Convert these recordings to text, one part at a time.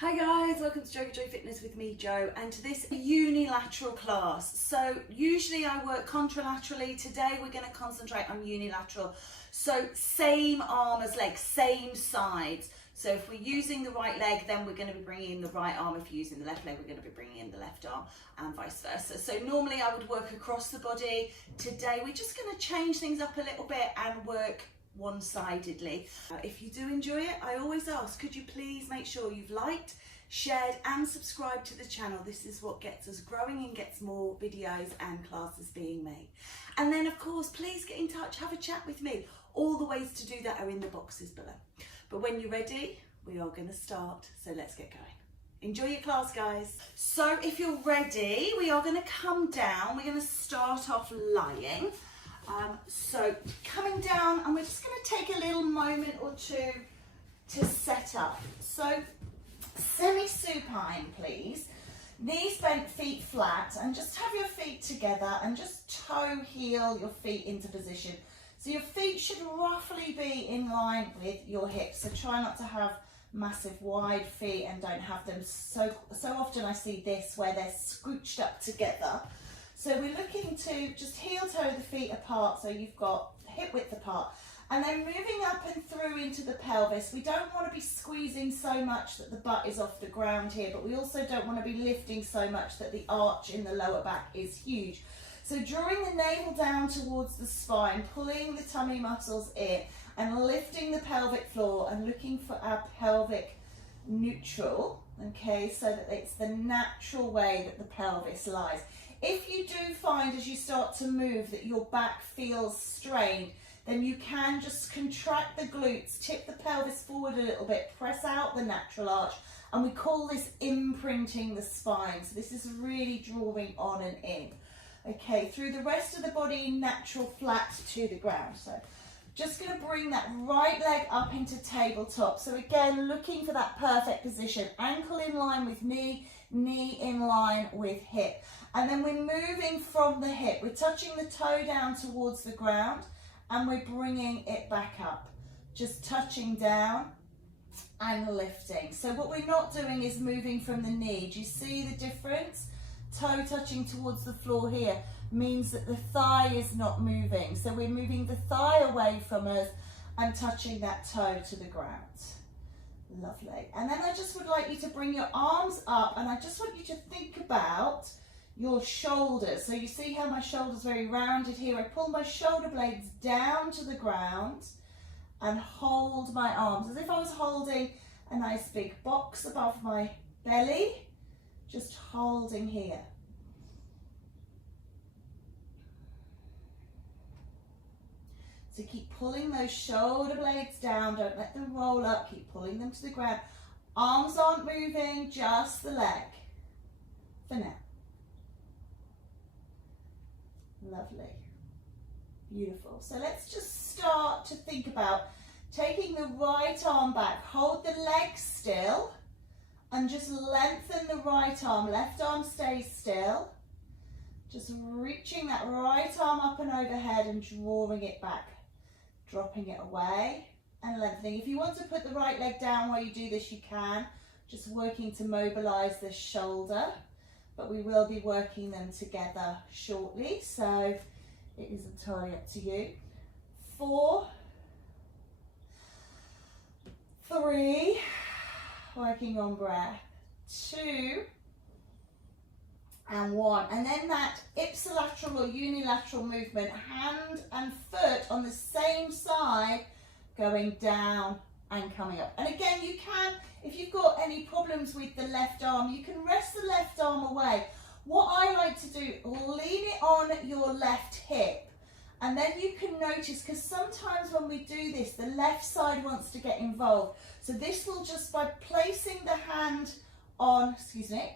Hi guys, welcome to Joe Fitness with me, Jo, and to this unilateral class. So usually I work contralaterally. Today we're going to concentrate on unilateral. So same arm as leg, same sides. So if we're using the right leg, then we're going to be bringing in the right arm. If you're using the left leg, we're going to be bringing in the left arm, and vice versa. So normally I would work across the body. Today we're just going to change things up a little bit and work one-sidedly. If you do enjoy it, I always ask, could you please make sure you've liked, shared and subscribed to the channel. This is what gets us growing and gets more videos and classes being made. And then of course, please get in touch, have a chat with me. All the ways to do that are in the boxes below. But when you're ready, we are going to start, so let's get going. Enjoy your class, guys. So if you're ready, we are going to come down. We're going to start off lying. So coming down, and we're just going to take a little moment or two to set up. So semi-supine, please. Knees bent, feet flat, and just have your feet together and just toe heel your feet into position. So your feet should roughly be in line with your hips. So try not to have massive wide feet and don't have them so often I see this where they're scooched up together. So we're looking to just heel toe the feet apart, so you've got hip width apart. And then moving up and through into the pelvis. We don't want to be squeezing so much that the butt is off the ground here, but we also don't want to be lifting so much that the arch in the lower back is huge. So drawing the navel down towards the spine, pulling the tummy muscles in and lifting the pelvic floor and looking for our pelvic neutral, okay, so that it's the natural way that the pelvis lies. If you do find as you start to move that your back feels strained, then you can just contract the glutes, tip the pelvis forward a little bit, press out the natural arch, and we call this imprinting the spine. So this is really drawing on and in. Okay, through the rest of the body, natural flat to the ground. So just going to bring that right leg up into tabletop. So again, looking for that perfect position. Ankle in line with knee, knee in line with hip. And then we're moving from the hip. We're touching the toe down towards the ground and we're bringing it back up. Just touching down and lifting. So what we're not doing is moving from the knee. Do you see the difference? Toe touching towards the floor here means that the thigh is not moving. So we're moving the thigh away from us and touching that toe to the ground. Lovely. And then I just would like you to bring your arms up, and I just want you to think about your shoulders. So you see how my shoulders are very rounded here. I pull my shoulder blades down to the ground and hold my arms as if I was holding a nice big box above my belly, just holding here. So keep pulling those shoulder blades down, don't let them roll up, keep pulling them to the ground. Arms aren't moving, just the leg for now. Lovely, beautiful. So let's just start to think about taking the right arm back, hold the leg still and just lengthen the right arm. Left arm stays still, just reaching that right arm up and overhead and drawing it back. Dropping it away and lengthening. If you want to put the right leg down while you do this, you can. Just working to mobilize the shoulder, but we will be working them together shortly, so it is entirely up to you. 4, 3, working on breath, 2, and 1. And then that ipsilateral or unilateral movement, hand and foot on the same side, going down and coming up. And again, you can, if you've got any problems with the left arm, you can rest the left arm away. What I like to do, lean it on your left hip. And then you can notice, because sometimes when we do this, the left side wants to get involved. So this will just, by placing the hand on,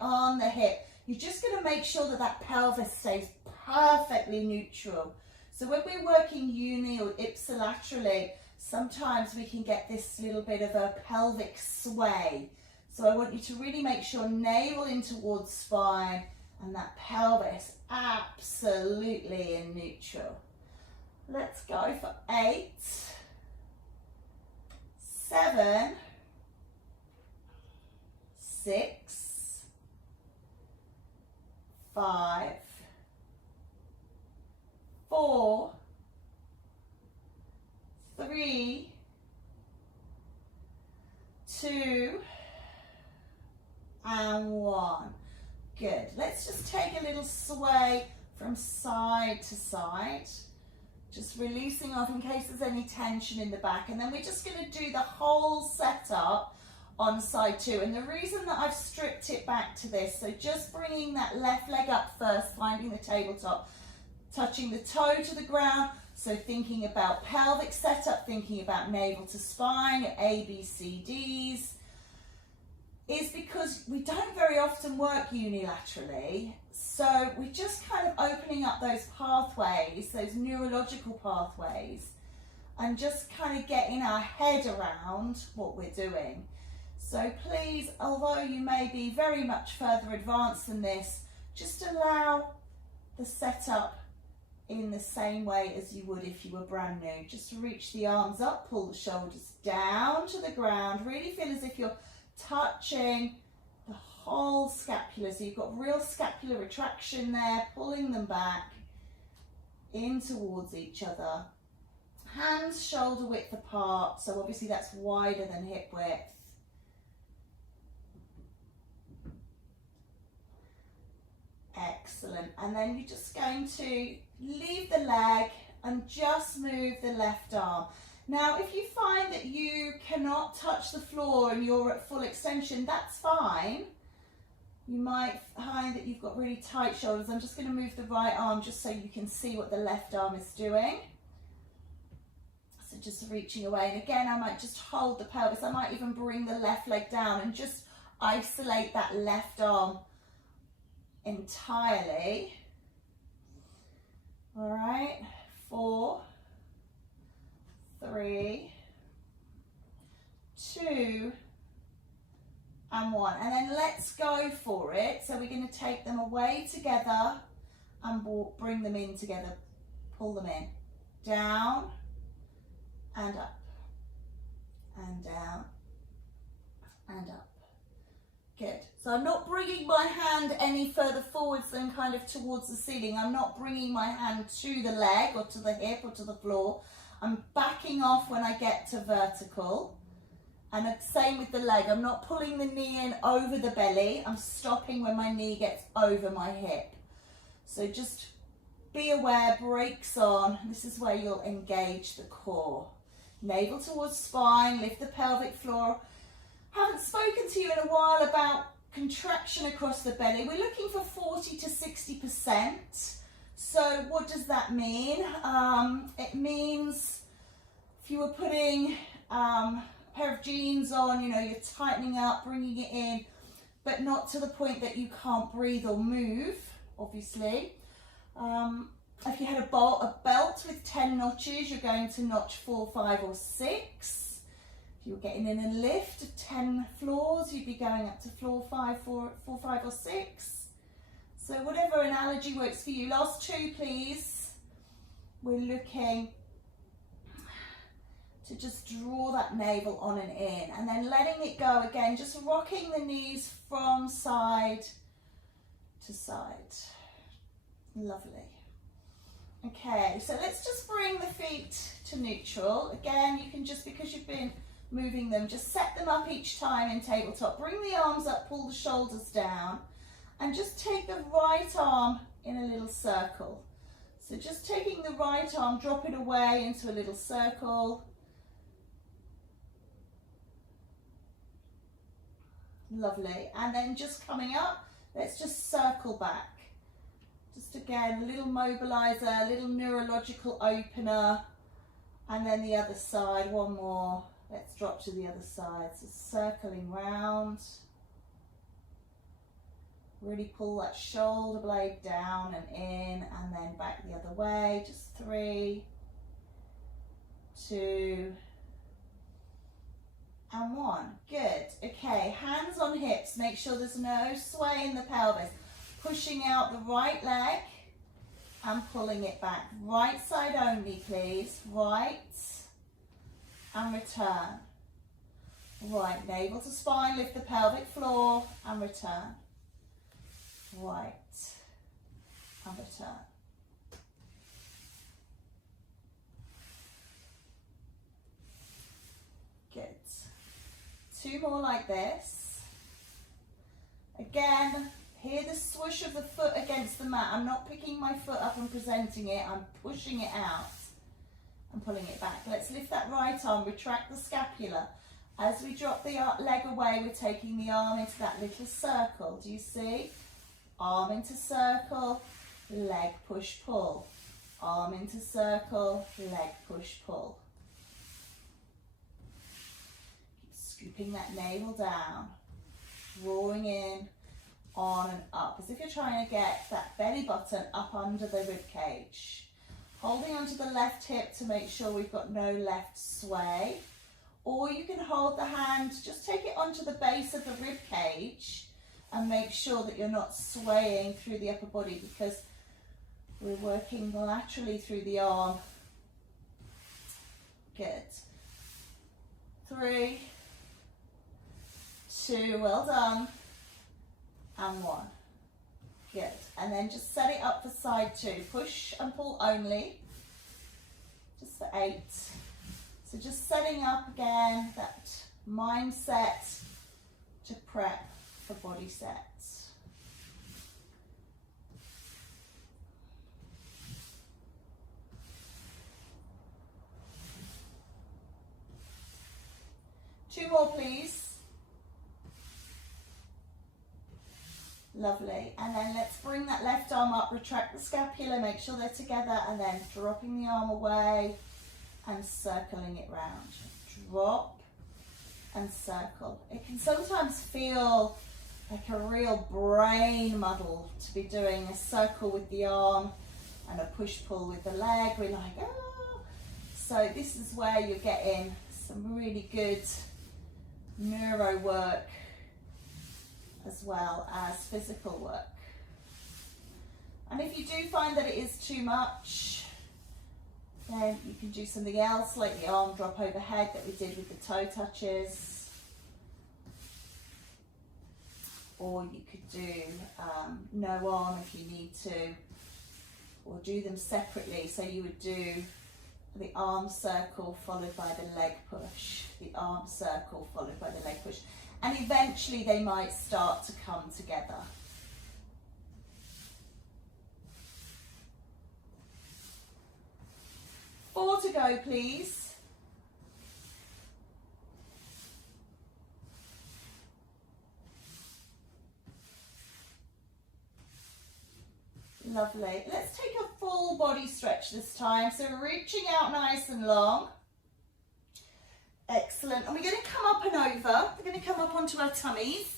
on the hip, you're just going to make sure that that pelvis stays perfectly neutral. So when we're working uni or ipsilaterally, sometimes we can get this little bit of a pelvic sway. So I want you to really make sure navel in towards spine and that pelvis absolutely in neutral. Let's go for 8, 7, 6, 5, 4, 3, 2, and 1. Good. Let's just take a little sway from side to side, just releasing off in case there's any tension in the back, and then we're just going to do the whole setup on side 2. And the reason that I've stripped it back to this, so just bringing that left leg up first, finding the tabletop, touching the toe to the ground, so thinking about pelvic setup, thinking about navel to spine, A, B, C, Ds, is because we don't very often work unilaterally. So we're just kind of opening up those pathways, those neurological pathways, and just kind of getting our head around what we're doing. So please, although you may be very much further advanced than this, just allow the setup in the same way as you would if you were brand new. Just reach the arms up, pull the shoulders down to the ground, really feel as if you're touching the whole scapula, so you've got real scapular retraction there, pulling them back in towards each other. Hands shoulder width apart, so obviously that's wider than hip width. Excellent. And then you're just going to leave the leg and just move the left arm. Now, if you find that you cannot touch the floor and you're at full extension, that's fine. You might find that you've got really tight shoulders. I'm just going to move the right arm just so you can see what the left arm is doing. So just reaching away. And again, I might just hold the pelvis. I might even bring the left leg down and just isolate that left arm entirely. All right, 4, 3, 2, and 1. And then let's go for it. So we're going to take them away together and bring them in together. Pull them in. Down and up. And down and up. Good. So I'm not bringing my hand any further forwards than kind of towards the ceiling. I'm not bringing my hand to the leg or to the hip or to the floor. I'm backing off when I get to vertical. And the same with the leg. I'm not pulling the knee in over the belly. I'm stopping when my knee gets over my hip. So just be aware, brakes on. This is where you'll engage the core. Navel towards spine, lift the pelvic floor. Haven't spoken to you in a while about contraction across the belly. We're looking for 40 to 60%. So what does that mean? It means if you were putting a pair of jeans on, you know, you're tightening up, bringing it in, but not to the point that you can't breathe or move, obviously. If you had a belt with 10 notches, you're going to notch 4, 5, or 6. If you were getting in a lift of 10 floors, you'd be going up to floor 5, 4, 5, or 6. So whatever analogy works for you. Last 2, please. We're looking to just draw that navel on and in, and then letting it go again, just rocking the knees from side to side. Lovely. Okay, so let's just bring the feet to neutral. Again, you can just, because you've been moving them, just set them up each time in tabletop. Bring the arms up, pull the shoulders down, and just take the right arm in a little circle. So just taking the right arm, drop it away into a little circle. Lovely. And then just coming up, let's just circle back. Just again, a little mobilizer, a little neurological opener. And then the other side, one more. Let's drop to the other side. So circling round. Really pull that shoulder blade down and in, and then back the other way. Just 3, 2, and 1. Good. Okay, hands on hips. Make sure there's no sway in the pelvis. Pushing out the right leg and pulling it back. Right side only, please. Right and return. Right, navel to spine, lift the pelvic floor and return. Right, and return. Good. 2 more like this. Again, hear the swoosh of the foot against the mat. I'm not picking my foot up and presenting it. I'm pushing it out and pulling it back. Let's lift that right arm, retract the scapula. As we drop the leg away, we're taking the arm into that little circle. Do you see? Arm into circle, leg push pull. Arm into circle, leg push pull. Keep scooping that navel down, drawing in, on and up, as if you're trying to get that belly button up under the rib cage. Holding onto the left hip to make sure we've got no left sway. Or you can hold the hand, just take it onto the base of the rib cage and make sure that you're not swaying through the upper body, because we're working laterally through the arm. Good. 3, 2, well done, and 1. Good. And then just set it up for side 2. Push and pull only, just for 8. So just setting up again that mindset to prep for body sets. Two more, please. Lovely. And then let's bring that left arm up, retract the scapula, make sure they're together, and then dropping the arm away and circling it round. Drop and circle. It can sometimes feel like a real brain muddle to be doing a circle with the arm and a push-pull with the leg. We're like, oh. So this is where you're getting some really good neuro work as well as physical work. And if you do find that it is too much, then you can do something else, like the arm drop overhead that we did with the toe touches. Or you could do no arm if you need to, or do them separately. So you would do the arm circle followed by the leg push, the arm circle followed by the leg push. And eventually they might start to come together. Four to go, please. Lovely. Let's take a full body stretch this time. So we're reaching out nice and long. Excellent. And we're going to come up and over. We're going to come up onto our tummies.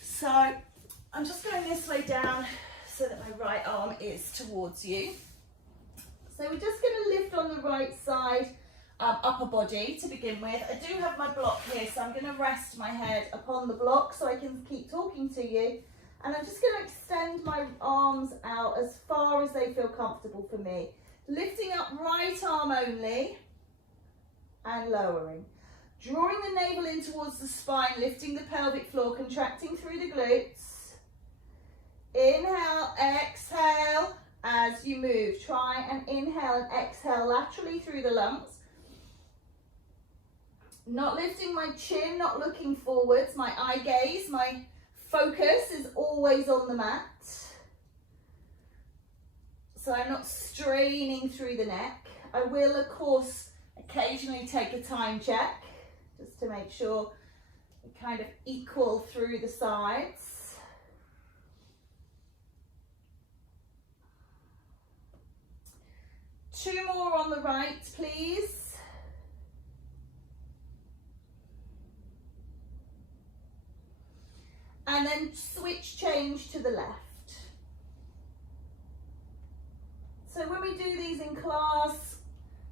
So I'm just going this way down so that my right arm is towards you. So we're just going to lift on the right side, upper body to begin with. I do have my block here, so I'm going to rest my head upon the block so I can keep talking to you. And I'm just going to extend my arms out as far as they feel comfortable for me. Lifting up right arm only and lowering. Drawing the navel in towards the spine, lifting the pelvic floor, contracting through the glutes. Inhale, exhale. As you move, try and inhale and exhale laterally through the lungs. Not lifting my chin, not looking forwards. My eye gaze, my focus is always on the mat. So I'm not straining through the neck. I will, of course, occasionally take a time check just to make sure we kind of equal through the sides. Two more on the right, please. And then switch change to the left. So when we do these in class,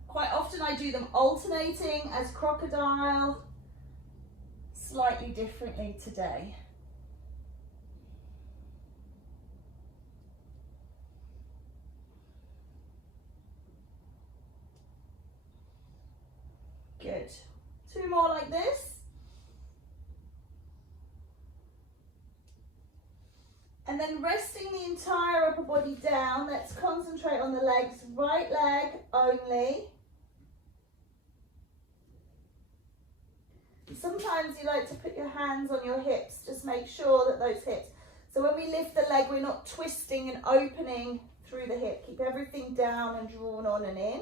quite often I do them alternating as crocodile, slightly differently today. Good. 2 more like this. And then resting the entire upper body down, let's concentrate on the legs, right leg only. Sometimes you like to put your hands on your hips, just make sure that those hips, so when we lift the leg, we're not twisting and opening through the hip. Keep everything down and drawn on and in.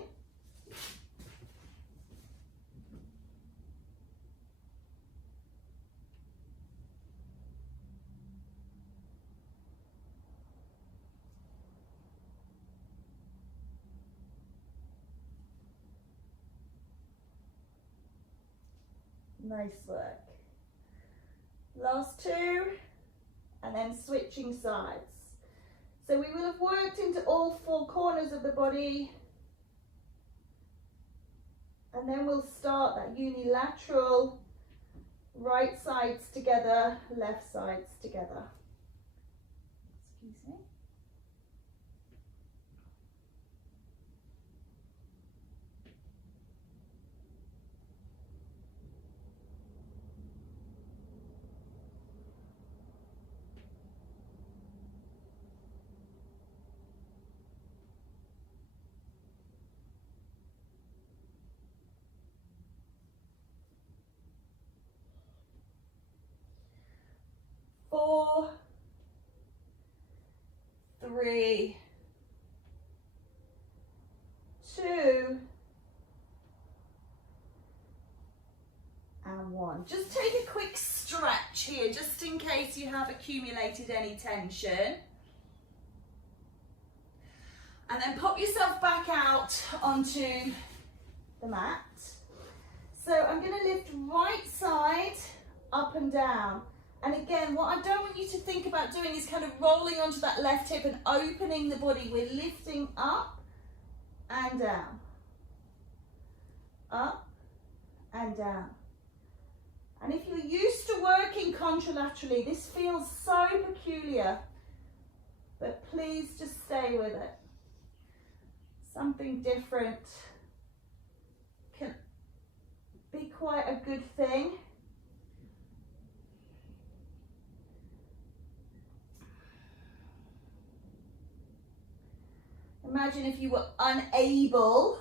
Nice work. Last 2, and then switching sides. So we will have worked into all 4 corners of the body, and then we'll start that unilateral, right sides together, left sides together. Excuse me. Four, 3, 2, and 1. Just take a quick stretch here, just in case you have accumulated any tension. And then pop yourself back out onto the mat. So I'm going to lift right side up and down. And again, what I don't want you to think about doing is kind of rolling onto that left hip and opening the body. We're lifting up and down. Up and down. And if you're used to working contralaterally, this feels so peculiar. But please just stay with it. Something different can be quite a good thing. Imagine if you were unable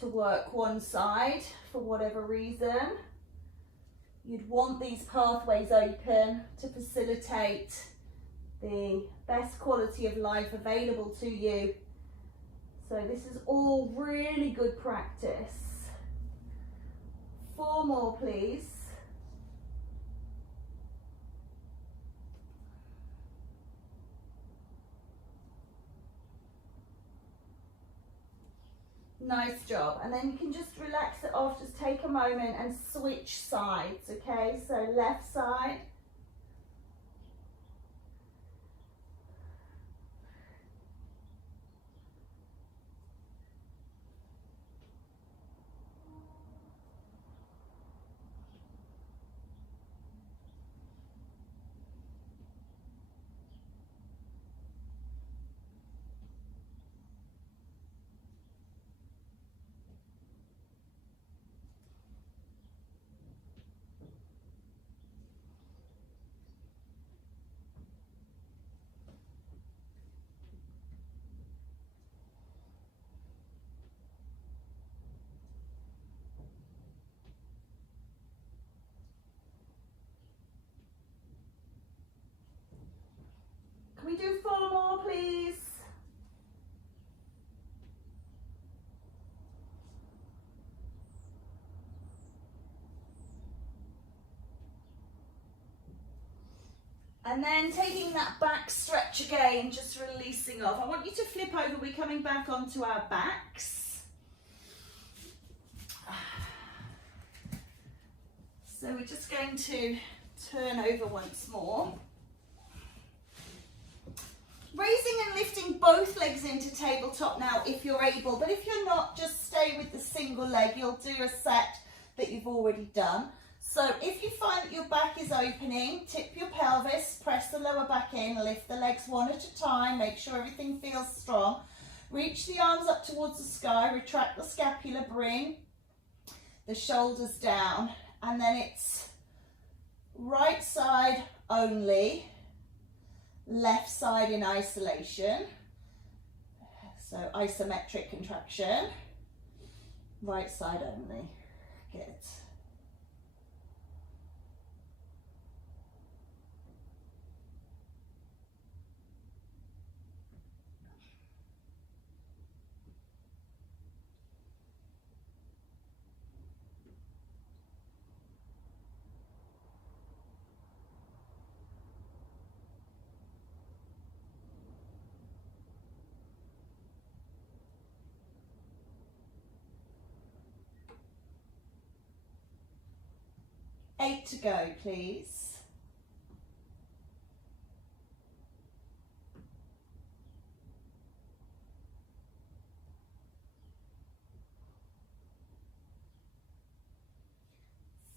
to work one side for whatever reason. You'd want these pathways open to facilitate the best quality of life available to you. So this is all really good practice. 4 more, please. Nice job. And then you can just relax it off, just take a moment and switch sides, okay? So left side. Can we do 4 more, please? And then taking that back stretch again, just releasing off. I want you to flip over. We're coming back onto our backs. So we're just going to turn over once more. Raising and lifting both legs into tabletop now if you're able, but if you're not, just stay with the single leg. You'll do a set that you've already done. So if you find that your back is opening, tip your pelvis, press the lower back in, lift the legs one at a time, make sure everything feels strong. Reach the arms up towards the sky, retract the scapula, bring the shoulders down, and then it's right side only, left side in isolation. So isometric contraction, right side only. Good. Eight to go, please.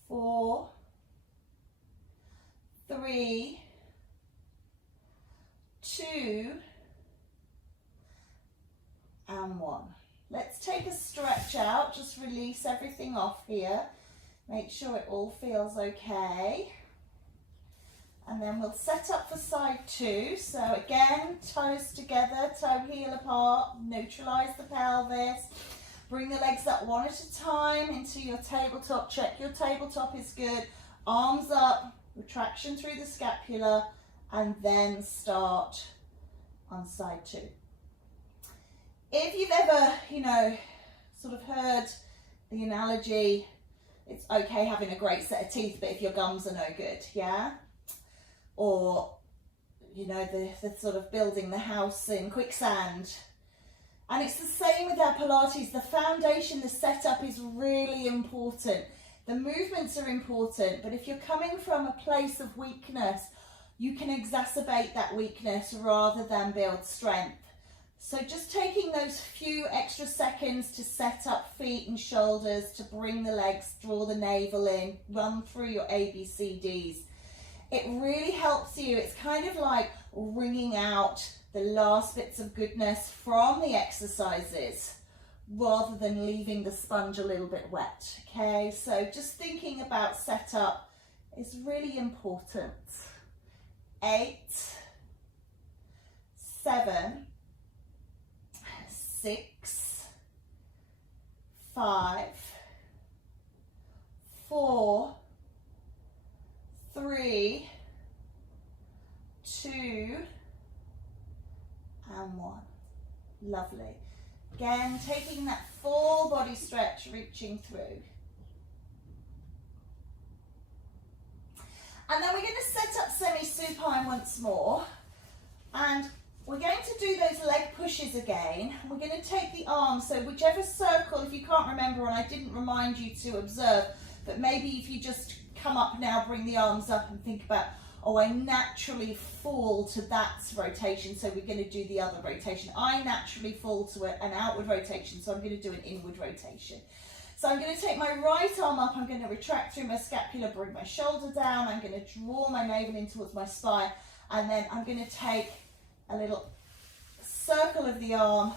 Four, three, two, and one. Let's take a stretch out, just release everything off here. Make sure it all feels okay. And then we'll set up for side two. So again, toes together, toe heel apart, neutralize the pelvis. Bring the legs up one at a time into your tabletop. Check your tabletop is good. Arms up, retraction through the scapula, and then start on side two. If you've ever, sort of heard the analogy, it's okay having a great set of teeth, but if your gums are no good, yeah? Or, the sort of building the house in quicksand. And it's the same with our Pilates. The foundation, the setup is really important. The movements are important, but if you're coming from a place of weakness, you can exacerbate that weakness rather than build strength. So just taking those few extra seconds to set up feet and shoulders, to bring the legs, draw the navel in, run through your ABCDs. It really helps you. It's kind of like wringing out the last bits of goodness from the exercises rather than leaving the sponge a little bit wet. Okay, so just thinking about setup is really important. 8, 7, 6, 5, 4, 3, 2, and 1. Lovely. Again, taking that full body stretch, reaching through. And then we're going to set up semi-supine once more. And we're going to do those leg pushes again. We're going to take the arms, so whichever circle, if you can't remember, and I didn't remind you to observe, but maybe if you just come up now, bring the arms up and think about, oh, I naturally fall to that rotation, so we're going to do the other rotation. I naturally fall to an outward rotation, so I'm going to do an inward rotation. So I'm going to take my right arm up, I'm going to retract through my scapula, bring my shoulder down, I'm going to draw my navel in towards my spine, and then I'm going to take a little circle of the arm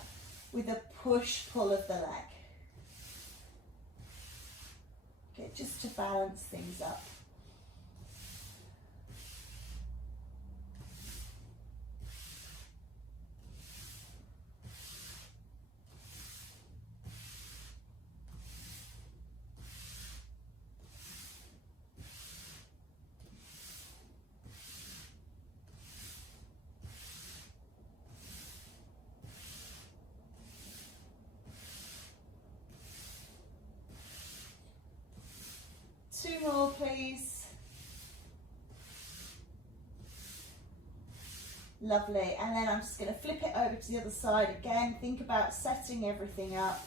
with a push-pull of the leg. Okay, just to balance things up. Two more, please. Lovely. And then I'm just going to flip it over to the other side again. Think about setting everything up.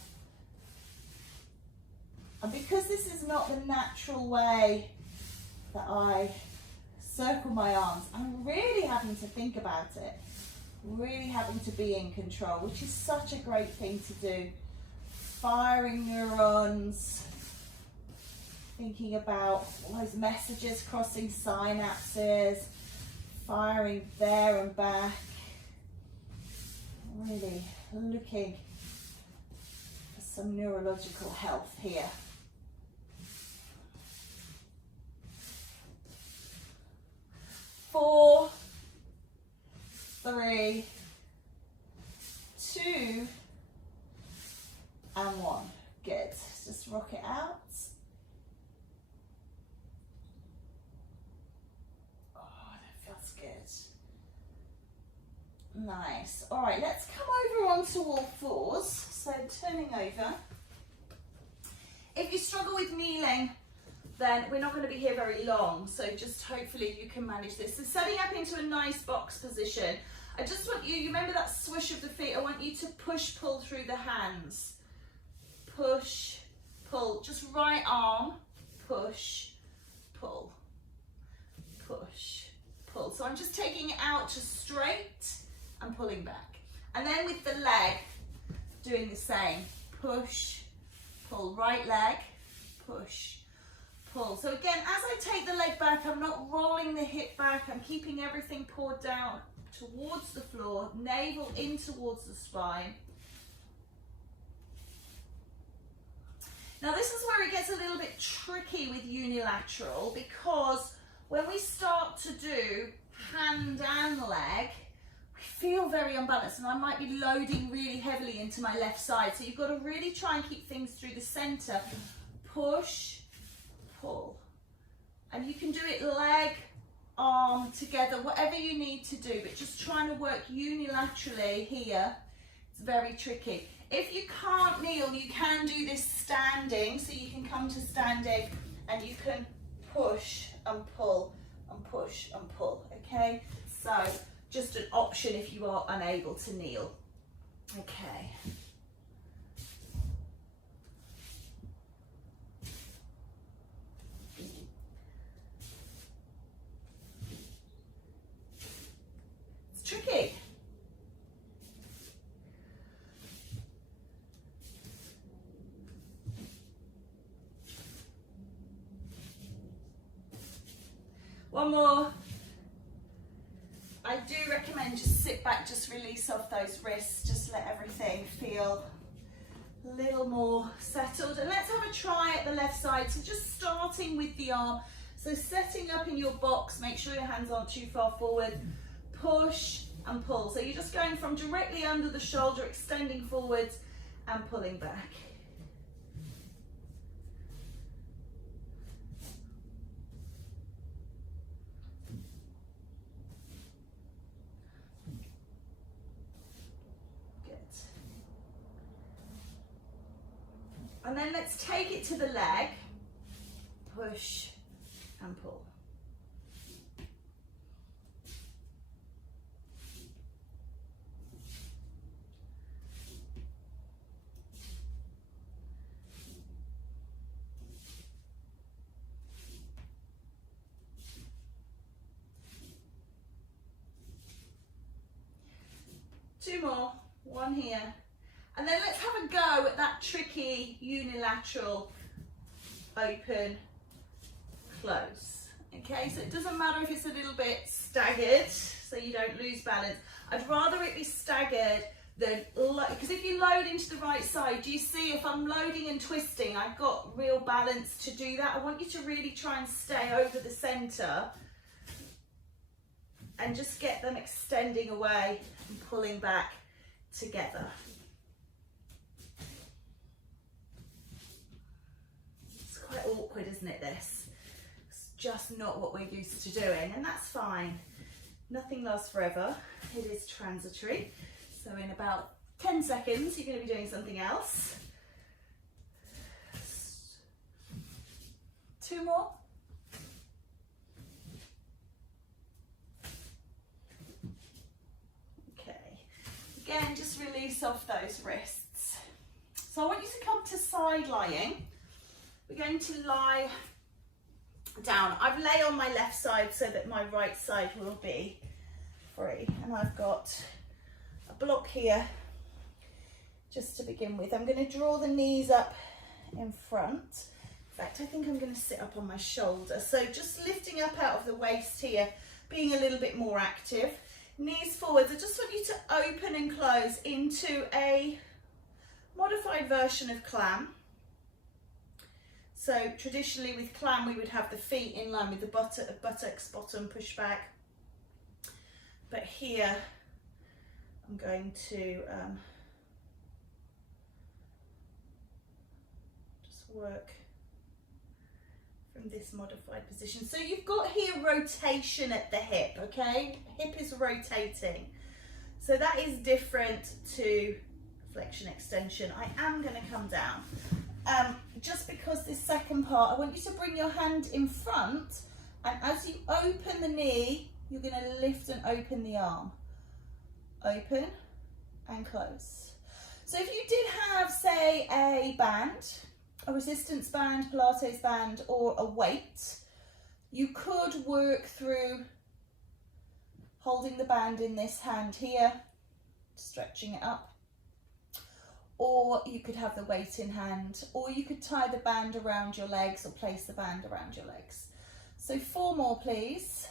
And because this is not the natural way that I circle my arms, I'm really having to think about it. Really having to be in control, which is such a great thing to do. Firing neurons. Thinking about all those messages crossing synapses, firing there and back, really looking for some neurological health here. 4, 3, 2, and 1. Good. Just rock it out. Oh, that feels good. Nice. All right, let's come over onto all fours. So turning over. If you struggle with kneeling, then we're not going to be here very long. So just hopefully you can manage this. So setting up into a nice box position. I just want you remember that swish of the feet. I want you to push, pull through the hands. Push, pull. Just right arm, push, pull, push, pull. So I'm just taking it out to straight and pulling back. And then with the leg, doing the same. Push, pull, right leg, push, pull. So again, as I take the leg back, I'm not rolling the hip back. I'm keeping everything poured down towards the floor, navel in towards the spine. Now this is where it gets a little bit tricky with unilateral, because when we start to do hand and leg, we feel very unbalanced, and I might be loading really heavily into my left side. So you've got to really try and keep things through the center. Push, pull. And you can do it leg, arm together, whatever you need to do, but just trying to work unilaterally here, it's very tricky. If you can't kneel, you can do this standing, so you can come to standing and you can push and pull and push and pull, okay? So just an option if you are unable to kneel. Okay. It's tricky. One more. I do recommend just sit back, just release off those wrists, just let everything feel a little more settled. And let's have a try at the left side. So just starting with the arm. So setting up in your box, make sure your hands aren't too far forward. Push and pull. So you're just going from directly under the shoulder, extending forwards and pulling back. And then let's take it to the leg, push and pull. Two more, one here. And then let's have a go at that tricky unilateral open, close. Okay, so it doesn't matter if it's a little bit staggered, so you don't lose balance. I'd rather it be staggered than, because if you load into the right side, do you see if I'm loading and twisting, I've got real balance to do that. I want you to really try and stay over the center and just get them extending away and pulling back together. Quite awkward, isn't it, this? It's just not what we're used to doing, and that's fine. Nothing lasts forever. It is transitory. So in about 10 seconds, you're going to be doing something else. Two more. Okay. Again, just release off those wrists. So I want you to come to side lying. We're going to lie down. I've lay on my left side so that my right side will be free. And I've got a block here just to begin with. I'm going to draw the knees up in front. In fact, I think I'm going to sit up on my shoulder. So just lifting up out of the waist here, being a little bit more active. Knees forwards. I just want you to open and close into a modified version of clam. So traditionally with clam, we would have the feet in line with the buttocks, bottom, push back. But here I'm going to just work from this modified position. So you've got here rotation at the hip, okay? Hip is rotating. So that is different to flexion extension. I am going to come down. Just because this second part, I want you to bring your hand in front, and as you open the knee, you're going to lift and open the arm. Open and close. So if you did have, say, a band, a resistance band, Pilates band, or a weight, you could work through holding the band in this hand here, stretching it up, or you could have the weight in hand, or you could tie the band around your legs or place the band around your legs. So 4 more, please.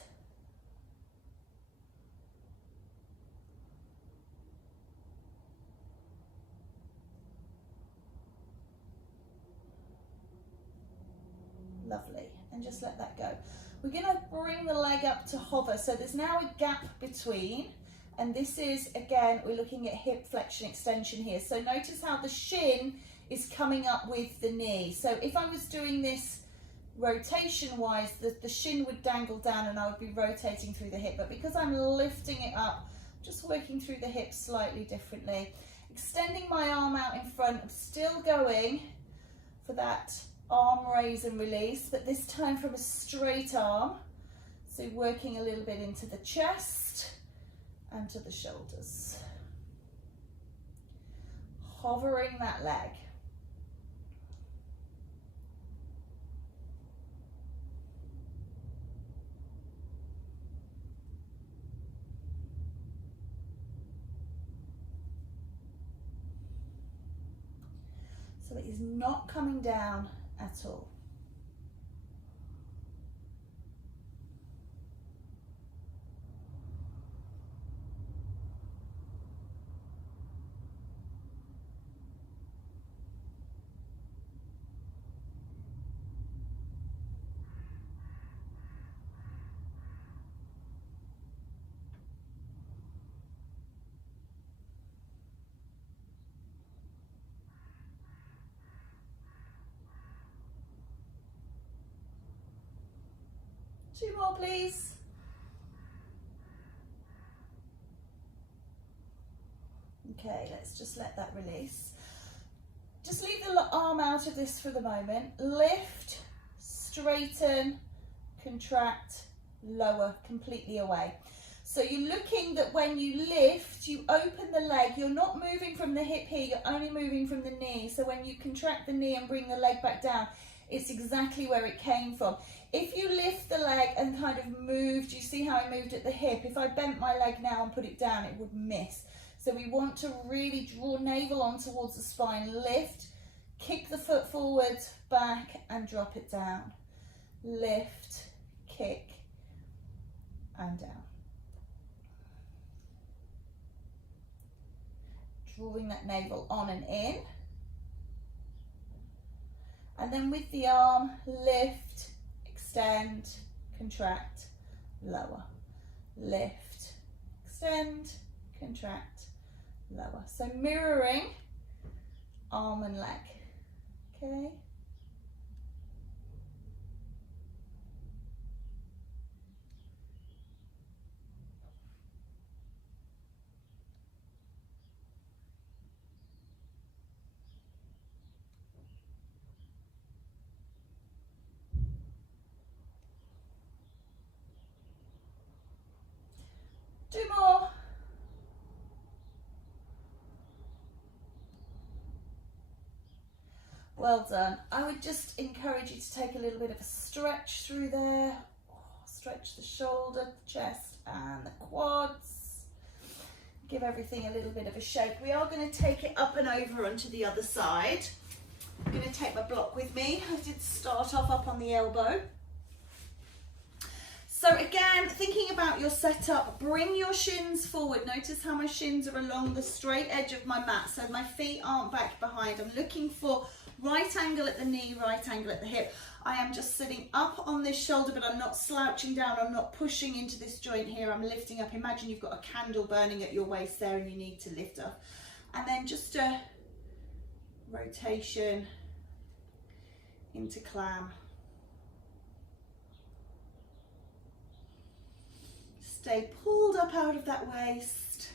Lovely, and just let that go. We're going to bring the leg up to hover, so there's now a gap between, and this is, again, we're looking at hip flexion extension here. So notice how the shin is coming up with the knee. So if I was doing this rotation wise, the shin would dangle down and I would be rotating through the hip, but because I'm lifting it up, just working through the hip slightly differently. Extending my arm out in front, I'm still going for that arm raise and release, but this time from a straight arm. So working a little bit into the chest and to the shoulders. Hovering that leg. So it is not coming down at all. Two more, please. Okay, let's just let that release. Just leave the arm out of this for the moment. Lift, straighten, contract, lower, completely away. So you're looking that when you lift, you open the leg. You're not moving from the hip here, you're only moving from the knee. So when you contract the knee and bring the leg back down, it's exactly where it came from. If you lift the leg and kind of moved, you see how I moved at the hip? If I bent my leg now and put it down, it would miss. So we want to really draw navel on towards the spine, lift, kick the foot forward, back, and drop it down. Lift, kick, and down. Drawing that navel on and in. And then with the arm, lift, extend, contract, lower. Lift, extend, contract, lower. So mirroring arm and leg, okay? Two more. Well done. I would just encourage you to take a little bit of a stretch through there. Stretch the shoulder, the chest, and the quads. Give everything a little bit of a shake. We are going to take it up and over onto the other side. I'm going to take my block with me. I did start off up on the elbow. So again, thinking about your setup, bring your shins forward. Notice how my shins are along the straight edge of my mat, so my feet aren't back behind. I'm looking for right angle at the knee, right angle at the hip. I am just sitting up on this shoulder, but I'm not slouching down. I'm not pushing into this joint here. I'm lifting up. Imagine you've got a candle burning at your waist there and you need to lift up. And then just a rotation into clam. Stay pulled up out of that waist.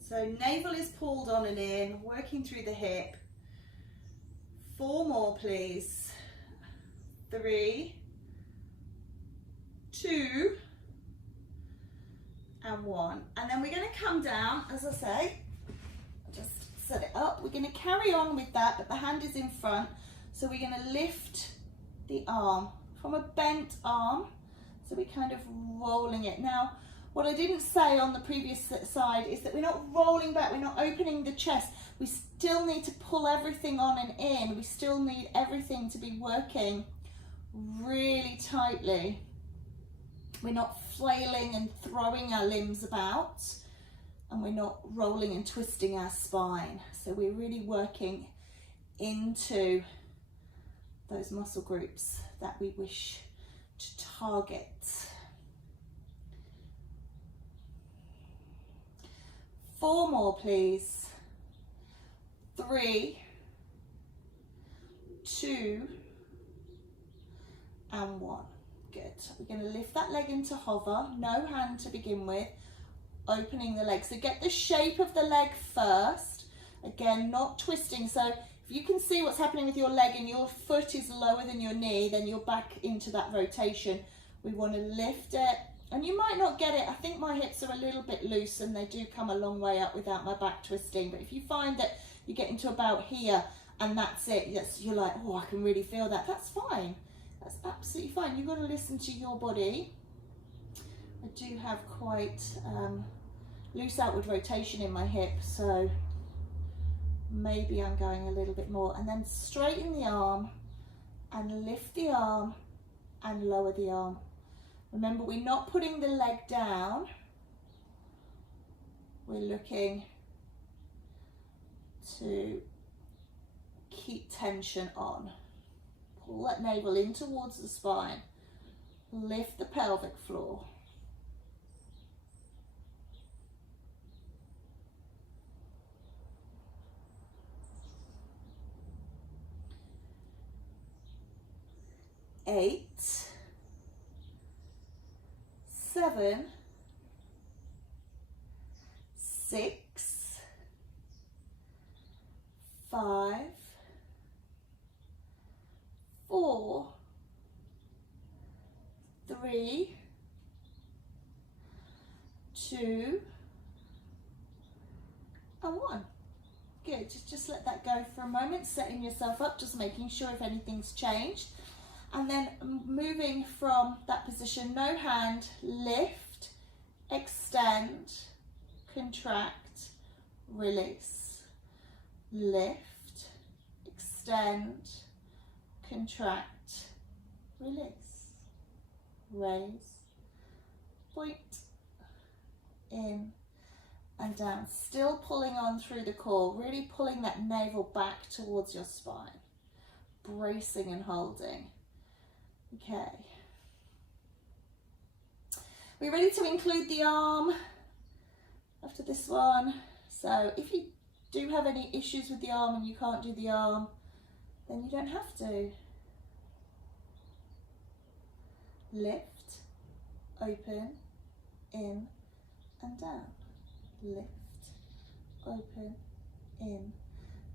So navel is pulled on and in, working through the hip. 4 more, please. 3, 2, and 1. And then we're going to come down, as I say, just set it up. We're going to carry on with that, but the hand is in front. So we're going to lift the arm from a bent arm. So we're kind of rolling it. Now, what I didn't say on the previous side is that we're not rolling back, we're not opening the chest. We still need to pull everything on and in. We still need everything to be working really tightly. We're not flailing and throwing our limbs about, and we're not rolling and twisting our spine. So we're really working into those muscle groups that we wish to target. 4 more, please. 3, 2, and 1. Good. We're going to lift that leg into hover, no hand to begin with, opening the leg. So get the shape of the leg first. Again, not twisting. So if you can see what's happening with your leg and your foot is lower than your knee, then you're back into that rotation. We want to lift it. And you might not get it. I think my hips are a little bit loose and they do come a long way up without my back twisting. But if you find that you get into about here and that's it, you're like, oh, I can really feel that. That's fine. That's absolutely fine. You've got to listen to your body. I do have quite loose outward rotation in my hip, so maybe I'm going a little bit more. And then straighten the arm and lift the arm and lower the arm. Remember, we're not putting the leg down. We're looking to keep tension on. Pull that navel in towards the spine. Lift the pelvic floor. Eight, 7, 6, 5, 4, 3, 2, and 1. Good, just let that go for a moment, setting yourself up, just making sure if anything's changed. And then moving from that position, no hand, lift, extend, contract, release. Lift, extend, contract, release. Raise, point, in and down. Still pulling on through the core, really pulling that navel back towards your spine. Bracing and holding. Okay. We're ready to include the arm after this one. So if you do have any issues with the arm and you can't do the arm, then you don't have to. Lift, open, in and down. Lift, open, in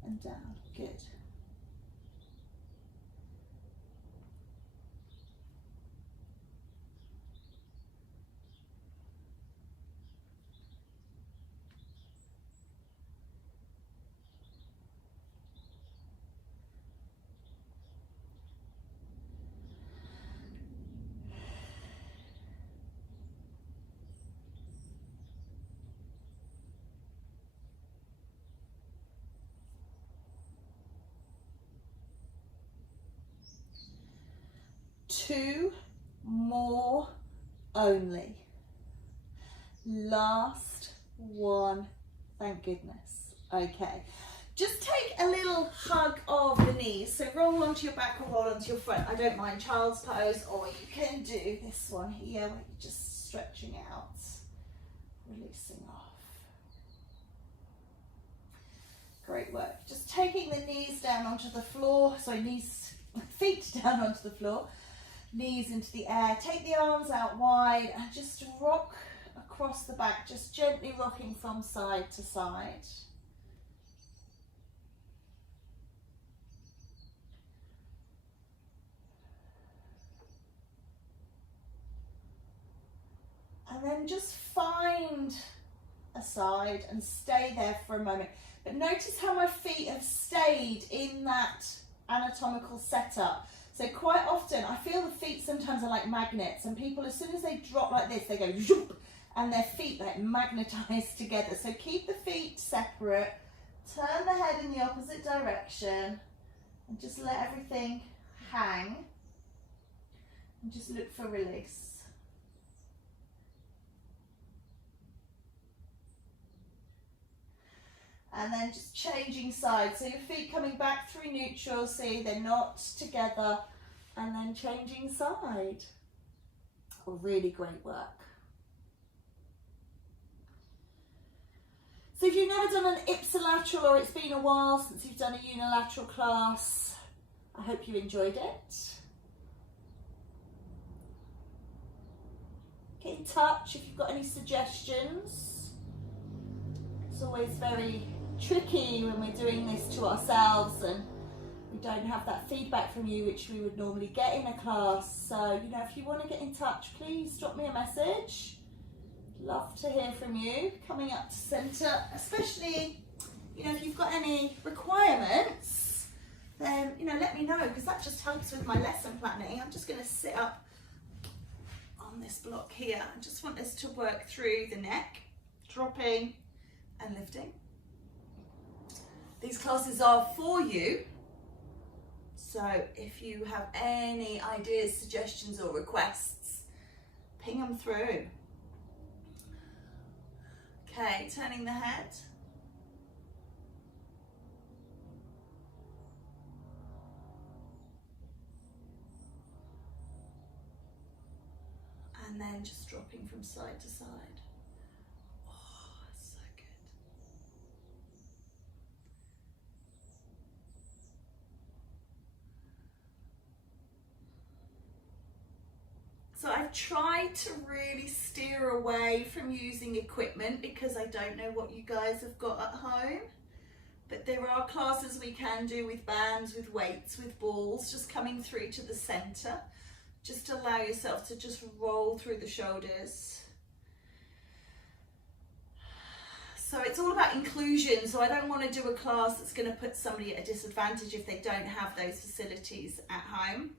and down. Good. 2 more only. Last one, thank goodness. Okay, just take a little hug of the knees. So roll onto your back or roll onto your front. I don't mind child's pose, or you can do this one here where you're just stretching out, releasing off. Great work. Just taking the knees down onto the floor, feet down onto the floor, knees into the air. Take the arms out wide and just rock across the back, just gently rocking from side to side. And then just find a side and stay there for a moment. But notice how my feet have stayed in that anatomical setup. So quite often, I feel the feet sometimes are like magnets, and people, as soon as they drop like this, they go zoop, and their feet like magnetize together. So keep the feet separate, turn the head in the opposite direction, and just let everything hang, and just look for release. And then just changing sides. So your feet coming back through neutral, see they're not together, and then changing side. Oh, really great work. So if you've never done an ipsilateral, or it's been a while since you've done a unilateral class, I hope you enjoyed it. Get in touch if you've got any suggestions. It's always very tricky when we're doing this to ourselves and we don't have that feedback from you which we would normally get in a class. So, you know, if you want to get in touch, please drop me a message. Love to hear from you. Coming up to centre, especially, you know, if you've got any requirements, then, you know, let me know, because that just helps with my lesson planning. I'm just going to sit up on this block here. I just want us to work through the neck, dropping and lifting. These classes are for you, so if you have any ideas, suggestions or requests, ping them through. Okay, turning the head. And then just dropping from side to side. So I've tried to really steer away from using equipment because I don't know what you guys have got at home. But there are classes we can do with bands, with weights, with balls, just coming through to the center. Just allow yourself to just roll through the shoulders. So it's all about inclusion. So I don't want to do a class that's going to put somebody at a disadvantage if they don't have those facilities at home.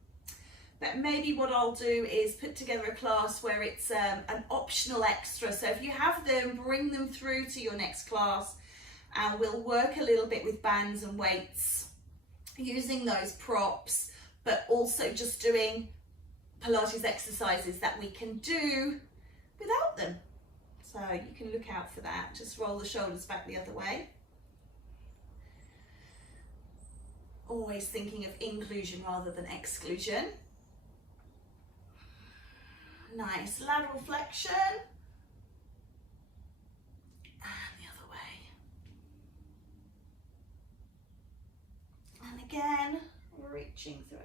But maybe what I'll do is put together a class where it's an optional extra. So if you have them, bring them through to your next class and we'll work a little bit with bands and weights, using those props, but also just doing Pilates exercises that we can do without them. So you can look out for that. Just roll the shoulders back the other way. Always thinking of inclusion rather than exclusion. Nice lateral flexion. And the other way. And again, reaching through.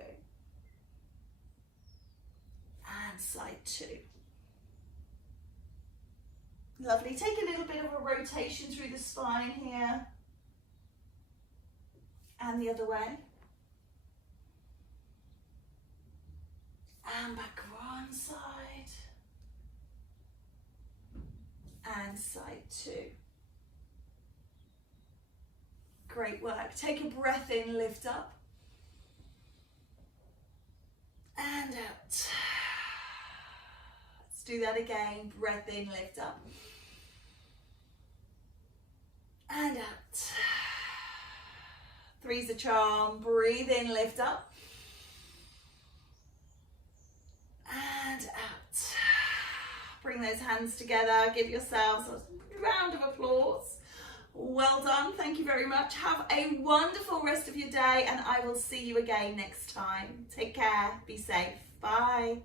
And side two. Lovely. Take a little bit of a rotation through the spine here. And the other way. And back one side. And side two. Great work. Take a breath in, lift up. And out. Let's do that again. Breath in, lift up. And out. Three's a charm. Breathe in, lift up. and out. Bring those hands together, give yourselves a round of applause. Well done, thank you very much. Have a wonderful rest of your day, and I will see you again next time. Take care, be safe, bye.